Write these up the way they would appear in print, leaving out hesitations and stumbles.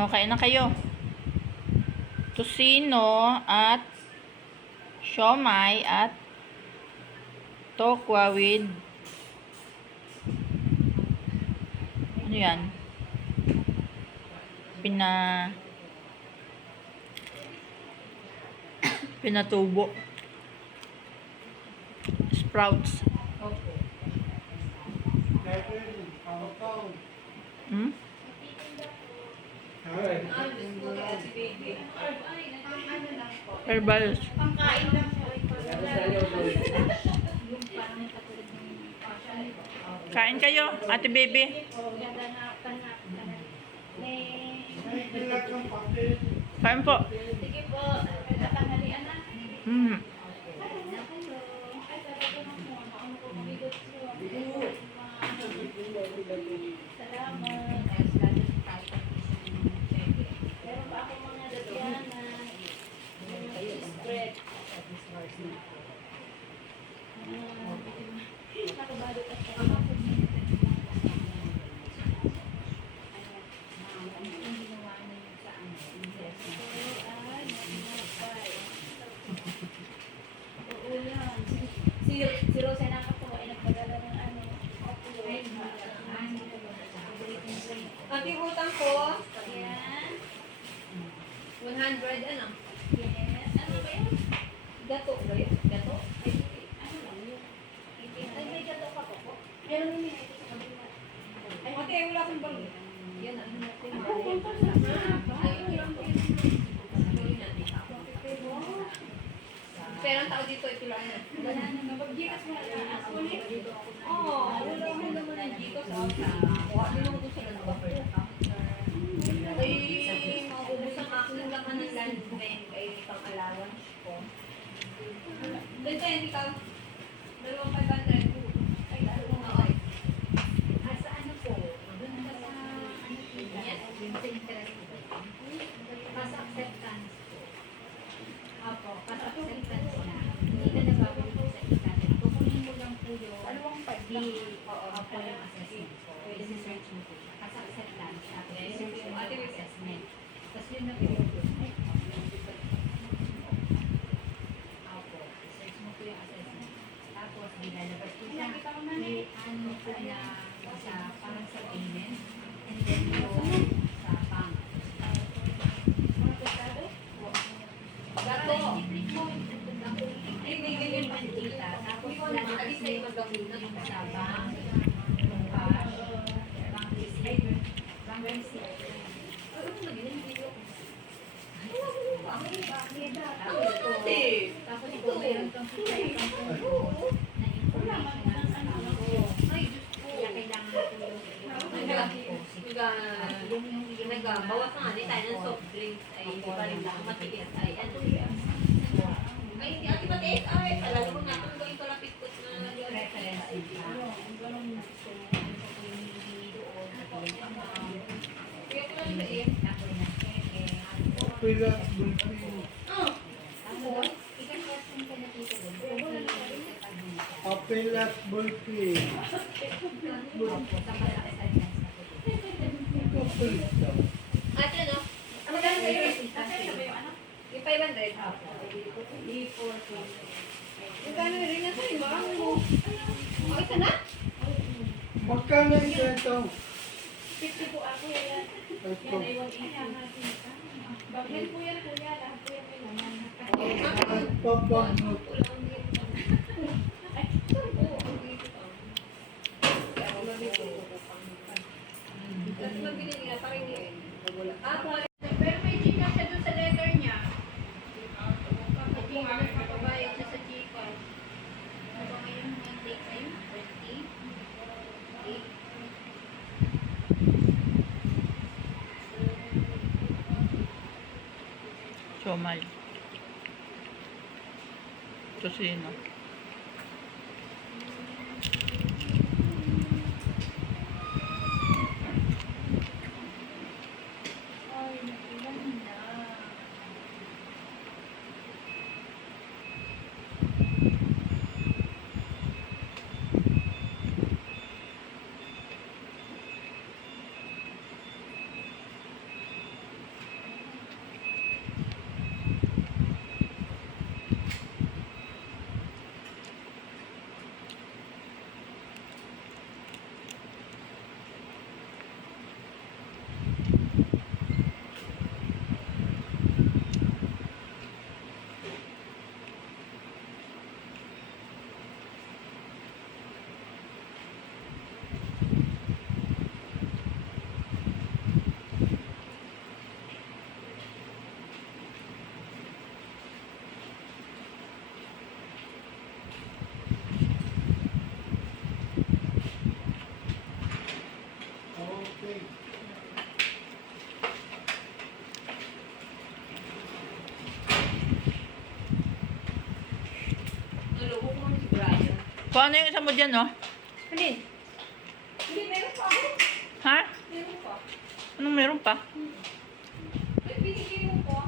Okay na kayo. Tusino at siomai at tokwa with ano yan? Pinatubo. Sprouts. Hmm? Herbals. Kain kayo, ate baby. Kain po. Sige po, tanghalian na. Salamat. Meron pa ako mga lagyan na spread. Nakabalo ka sa si Rosa nakakuha ay nagpadala ng ano. Ating utang ko, Yan. 100 ano? Yes. Ano ba yan? Gato ba yun? Gato? Ay, ano lang yun? Ay, may gato ka po. Meron yung minay sa kabila. Ay, Ate, wala akong balo. Yan ang natin. Pero ang tao dito, ito lang yan. wala na. Mabagjikas mo na ako ulit. Oo, wala akong naman ng dito sa kuha din ako doon sa landbuffer. Ay, maubos ang aking laman ng land bank ay pang allowance ko. Ganito yan, ikaw. 2,500. Ay, dalawang okay. Sa ano po? Doon ka sa ano po? Yan. Sa interest po. Pas acceptance po. Opo, pas acceptance na. Hindi ka nababalik po sa internet. Kukunin mo lang po yung opo yung assessment po. Pwede search mo po siya. Pas acceptance. Tapos search mo yung assessment. Tapos yun na po yung opo. Search mo po yung assessment. Tapos nilalabas po siya. May ano po na sa parang sa payment. And then yung sa bank. Gato. I-click mo yung Ay, may ganyan pa. kita. Tapos Alis lalabas na yung magaguna. yung sa bank, yung cash, bank receipt, bank receipt. Ano mo na ganyan? Hindi ko. Tapos kung meron kang kita isang punto na information na sa bank ko, kaya kailangan ko yung bank ko. Bawas na nga, di tayo ng soft drinks ay hindi pa rin lang matigit ay ano yan. Ay, hindi ati matiis ay, alam ko nga kung ito lapit ko na Reference nila. kaya ko lang eh. Tapos na cheque. Pila, bulpi. Tapos, ikan-question ka na dito doon. Apelas, bulpi. Opo, sa malaki advance na po. Kapalit daw. Ate ano? Ang magkano kayo? Yung 500? Yung kano rin na sa'yo, baka mo. Okay ka na? Magkano yung ganito? 50 po ako yan. Ito. Yan ay 180. Bagay po yan kuya, lahat po yan may laman. At papagot. Ay, Kasi mabili nila, parang hindi eh. pero may Gcash siya dun sa letter niya. Kapag papabayad siya sa Gcash. Ano ba ngayon yung take time? 20? 8? Siomai. Tusino. Ay, nakulang na. Kung ano yung isa mo dyan, no? Alin? Hindi, meron pa ako. Ha? Meron pa. Anong meron pa? Ay, binigay mo po.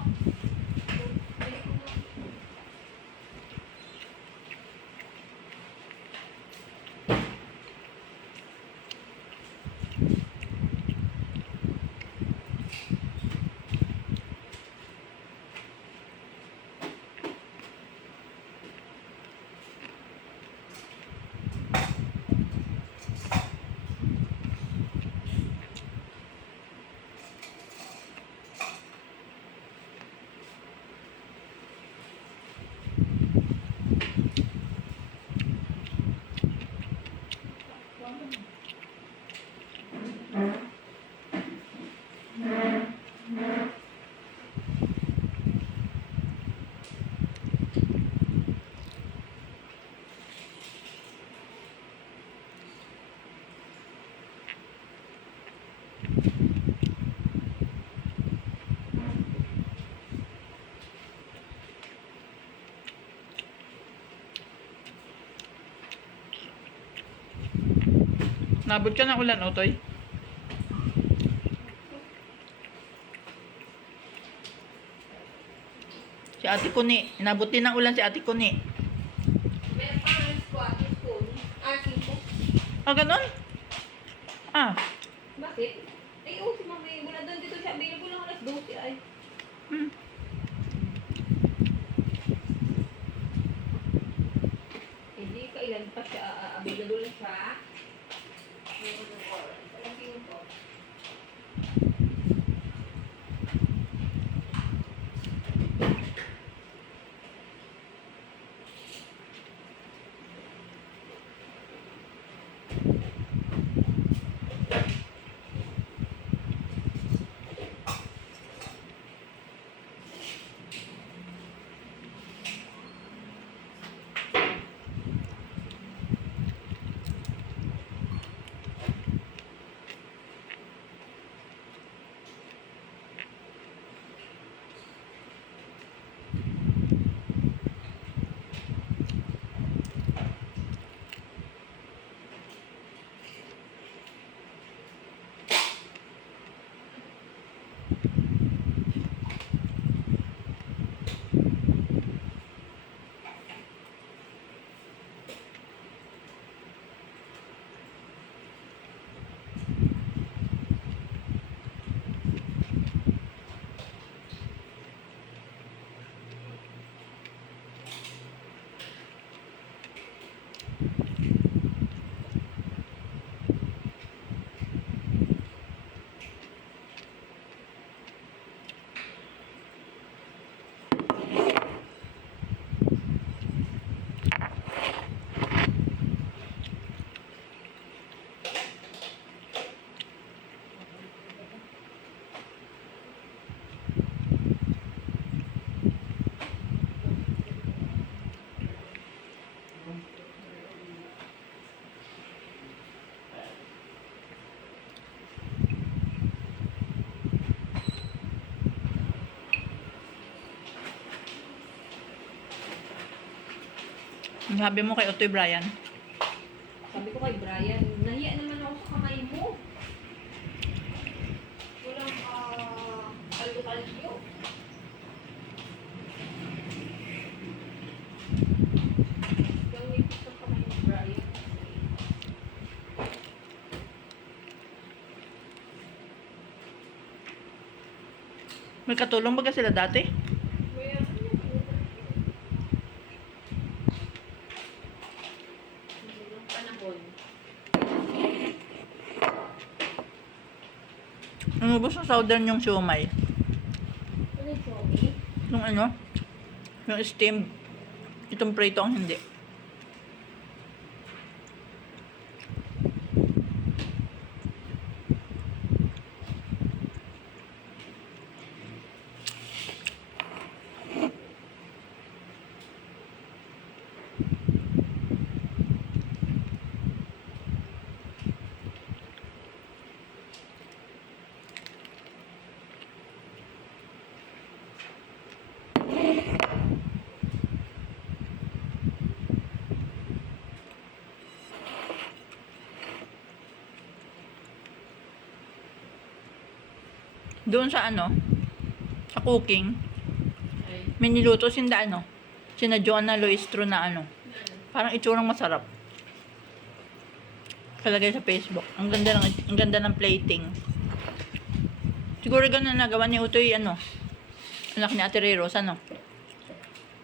Nabot ka ng ulan, Otoy? Si Ate Kuni. Inabot din ng ulan si Ate Kuni. Meron pa nga yung squat, yung spoon. Asin ko. Ah, ganun? Ah. Bakit? Ay, oo, si Mami. Wala doon dito siya. Available lang alas 12 ay. Hmm. Hindi, kailan pa siya available siya. Meron ng oras. Alam ko yun po. Ang sabi mo kay Otoy Brian. Sabi ko kay Brian, nahiya naman ako sa kamay mo. Walang kaldo-kaldo. Yung nipis sa kamay ni Brian. May katulong ba sila dati? Kaya, yung panahon. Umubos ng southern yung siomay. Ano yung Tommy? Yung ano? Yung steamed. Itong prito ang hindi. Doon sa ano, sa cooking, Ay, may niluto sina ano, sina Joanna Loistro na ano, parang itsurang masarap. Kalagay sa Facebook. Ang ganda ng plating. Siguro ganun na nagawa ni Utoy, ano, anak ni Ate Rose, ano.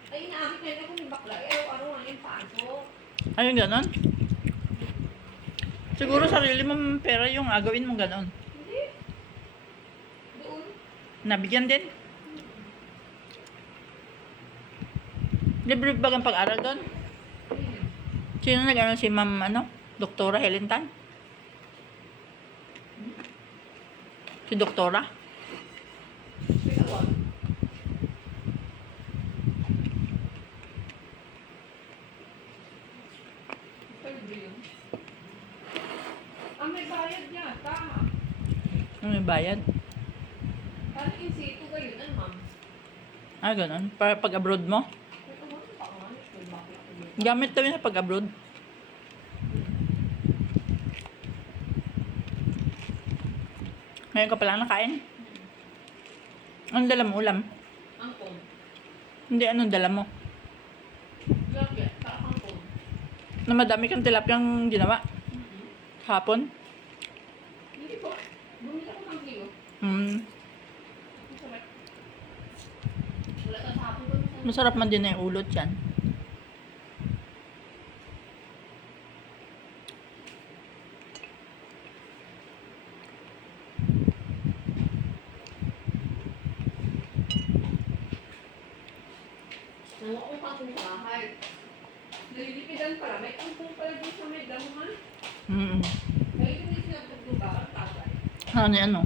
ay inaakit na ako ni bakla. Araw-araw nga yung pasok. Ayun, ganon. Siguro sarili mong pera yung agawin mong ganon. Hindi. Doon. Nabigyan din. Libre ba ang pag-aral doon? Sino nag-ano si Ma'am, ano? Doktora Helen Tan? Si Doktora? Pinawag. Pwede yun. Ah, may bayad yata. Ano may bayad? Paano in situ kayo na, ma'am? Ah, ganon. Para pag-abroad mo? Ito mo, pangalan. May bakla ko yun. Gamit daw yun sa pag-abroad. Ngayon ka pala nakain? Anong dala mo? Ulam? Angkong. Hindi, anong dala mo? Grabe, para angkong. Na madami kang tilapiyang ginawa. Hapon? Hindi po. Bumili ako ng kilo. Masarap. Wala ka sa hapon ko. Masarap man din na yung ulot yan. Nawa ko pa kung bahay. Nalilipidan pala. May angkong pala din sa may damuhan. Kaya yung hindi sinabog ng bakal, tatay. Ano yan, ano?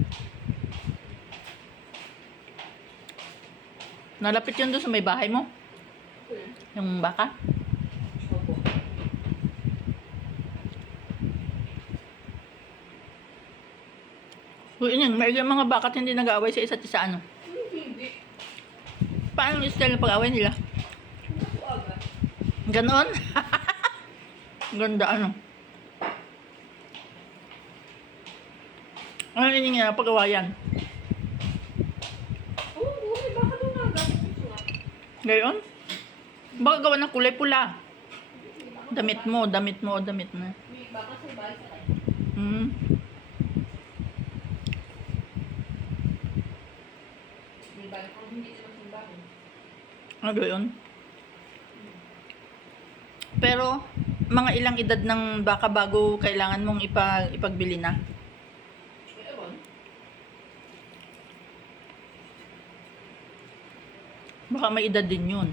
Nalapit yun doon sa may bahay mo? Okay. Yung baka? Opo. Uy, yun, may ilang mga bakat hindi nag-aaway sa isa't isa, ano? Hindi. Paano yung style ng pag-aaway nila? Hindi po agad. Ganon? Ganda, ano? Ano yun yung pag-awayan? Oo, buhay. Baka doon nga. Ito nga. Gayon? Baka gawa ng kulay pula. Damit mo. May baka sa bahay sa kanya. May bahay kung hindi naman sa bahay. Ano gayon? Pero, mga ilang edad ng baka bago kailangan mong ipagbili na? Ewan. Baka may edad din yun.